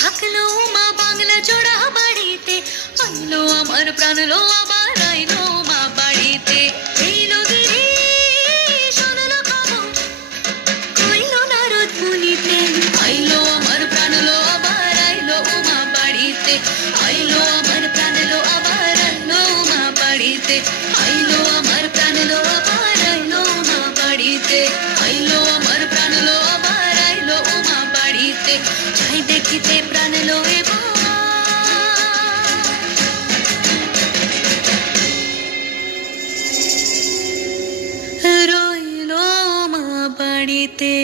থাকল মা বাংলা জোড়া বাড়িতে আইলো আমার প্রাণ লো আবার আইলো মা বাড়িতে। এইলো গিরি শোনলো খবর কইলো নারদ মুনিতে। আইলো আমার প্রাণ লো আবার আইলো মা বাড়িতে। আইলো আমার প্রাণ লো আবার আইলো মা বাড়িতে। আইলো আমার প্রাণ লো আবার আইলো মা বাড়িতে। আইলো দেখিতে প্রাণ লোয়ে রইল মা বাড়িতে।